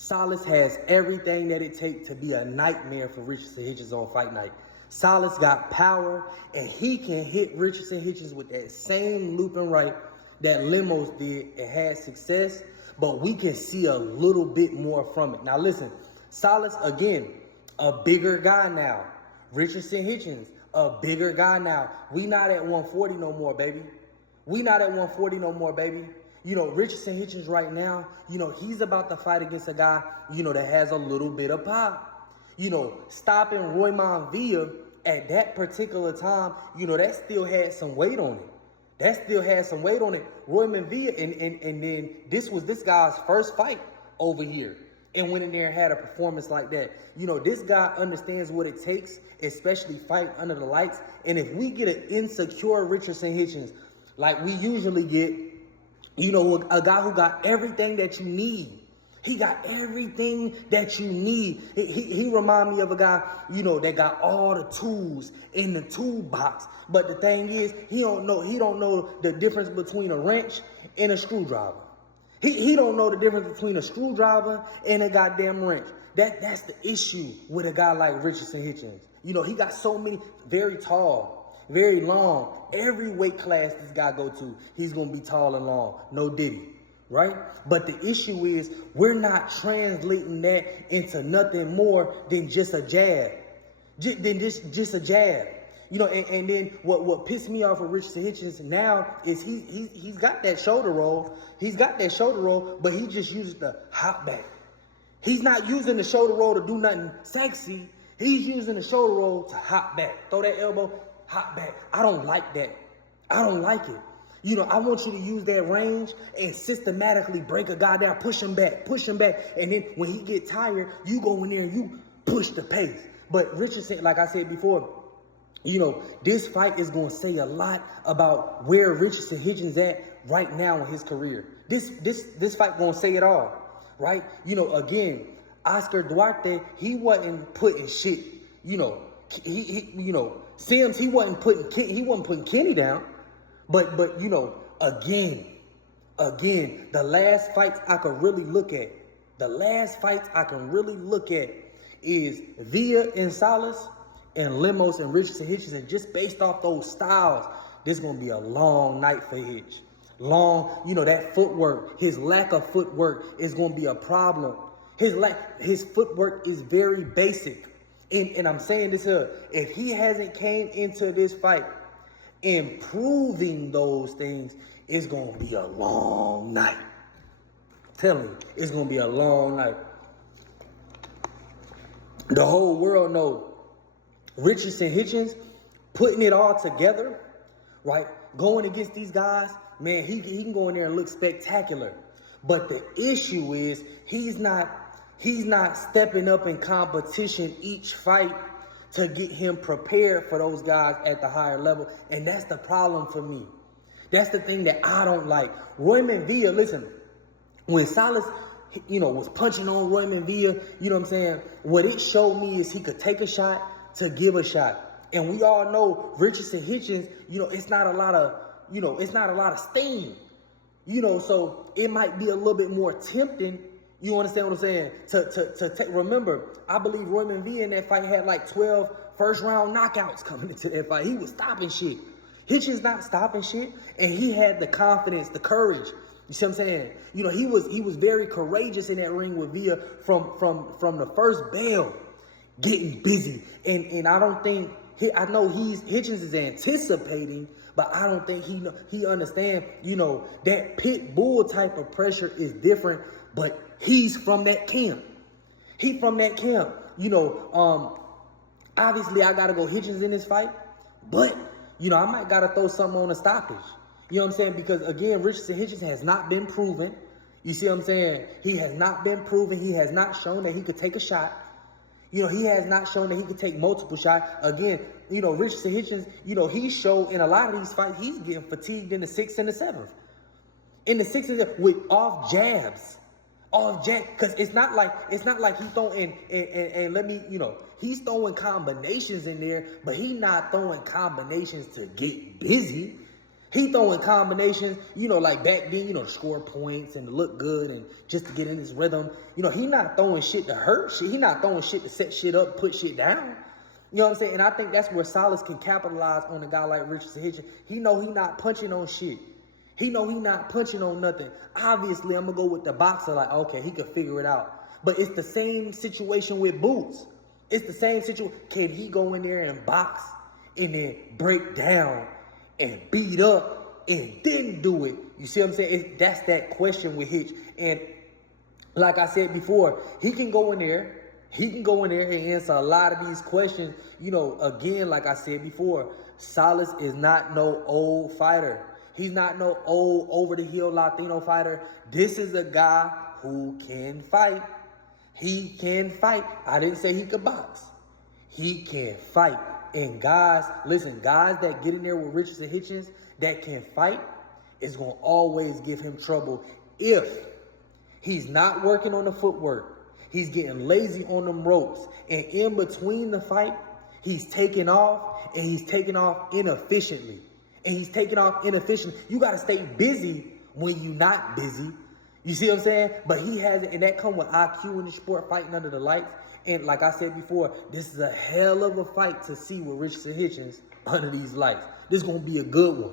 Solace has everything that it takes to be a nightmare for Richardson Hitchens on fight night. Solace got power, and he can hit Richardson Hitchens with that same looping right that Limos did and had success, but we can see a little bit more from it. Now listen, Solace, again, a bigger guy now. Richardson Hitchens, a bigger guy now. We not at 140 no more, baby. We not at 140 no more, baby. You know, Richardson Hitchens right now, you know, he's about to fight against a guy, you know, that has a little bit of pop. You know, stopping Roy Monvilla at that particular time, you know, that still had some weight on it. That still had some weight on it. Roy Monvilla, and then this was this guy's first fight over here. And went in there and had a performance like that. You know, this guy understands what it takes, especially fighting under the lights. And if we get an insecure Richardson Hitchens, like we usually get, you know, a guy who got everything that you need. He got everything that you need. He remind me of a guy, you know, that got all the tools in the toolbox. But the thing is, he don't know the difference between a wrench and a screwdriver. He don't know the difference between a screwdriver and a goddamn wrench. That's the issue with a guy like Richardson Hitchens. You know, he got so many, very tall, very long. Every weight class this guy go to, he's going to be tall and long. No diddy, right? But the issue is we're not translating that into nothing more than just a jab. Just a jab. You know, and then what pissed me off with Richardson Hitchens now is he's got that shoulder roll. He's got that shoulder roll, but he just uses the hop back. He's not using the shoulder roll to do nothing sexy. He's using the shoulder roll to hop back. Throw that elbow, hop back. I don't like that. I don't like it. You know, I want you to use that range and systematically break a guy down, push him back. And then when he get tired, you go in there and you push the pace. But Richardson, like I said before, you know, this fight is going to say a lot about where Richardson Hitchens at right now in his career. This fight going to say it all, right? You know, again, Oscar Duarte, he wasn't putting shit, you know, Sims, he wasn't putting Kenny down. But you know, again, the last fights I can really look at, is Villa and Solace and Limos and Richardson Hitchens, and just based off those styles, this is gonna be a long night for Hitch. Long, you know, that footwork, his lack of footwork is gonna be a problem. His footwork is very basic. And I'm saying this here, if he hasn't came into this fight improving those things, it's gonna be a long night. I'm telling you, it's gonna be a long night. The whole world knows Richardson Hitchens putting it all together, right? Going against these guys, man, he can go in there and look spectacular. But the issue is he's not stepping up in competition each fight to get him prepared for those guys at the higher level. And that's the problem for me. That's the thing that I don't like. Roy Monvilla, listen, when Solace, you know, was punching on Roy Monvilla, you know what I'm saying? What it showed me is he could take a shot to give a shot. And we all know Richardson Hitchens, you know, it's not a lot of steam. You know, so it might be a little bit more tempting. You understand what I'm saying? To take, remember, I believe Roy Monvilla in that fight had like 12 first round knockouts coming into that fight. He was stopping shit. Hitchens not stopping shit, and he had the confidence, the courage. You see what I'm saying? You know, he was very courageous in that ring with Villa from the first bell, getting busy. And I don't think I know Hitchens is anticipating, but I don't think he understands, you know, that pit bull type of pressure is different, but he's from that camp. He from that camp. You know, obviously I gotta go Hitchens in this fight, but you know, I might gotta throw something on a stoppage. You know what I'm saying? Because again, Richardson Hitchens has not been proven. You see what I'm saying? He has not been proven. He has not shown that he could take a shot. You know, he has not shown that he could take multiple shots. Again, you know, Richardson Hitchens, you know, he showed in a lot of these fights, he's getting fatigued in the 6th and the 7th. In the 6th and the 7th, with off jabs. Off jab, because it's not like he's throwing and let me, you know, he's throwing combinations in there, but he's not throwing combinations to get busy. He throwing combinations, you know, like back then, you know, to score points and to look good and just to get in his rhythm. You know, he not throwing shit to hurt shit. He not throwing shit to set shit up, put shit down. You know what I'm saying? And I think that's where Solace can capitalize on a guy like Richardson Hitchens. He know he not punching on shit. He know he not punching on nothing. Obviously, I'm going to go with the boxer like, okay, he could figure it out. But it's the same situation with Boots. It's the same situation. Can he go in there and box and then break down and beat up and then do it? You see what I'm saying? That's that question with Hitch. And like I said before, he can go in there. He can go in there and answer a lot of these questions. You know, again, like I said before, Solace is not no old fighter. He's not no old, over-the-hill Latino fighter. This is a guy who can fight. He can fight. I didn't say he could box. He can fight. And guys, listen, guys that get in there with Richardson Hitchens that can fight is going to always give him trouble if he's not working on the footwork. He's getting lazy on them ropes. And in between the fight, he's taking off, and he's taking off inefficiently. You got to stay busy when you're not busy. You see what I'm saying? But he has it, and that come with IQ in the sport, fighting under the lights. And like I said before, this is a hell of a fight to see with Richardson Hitchens under these lights. This is going to be a good one.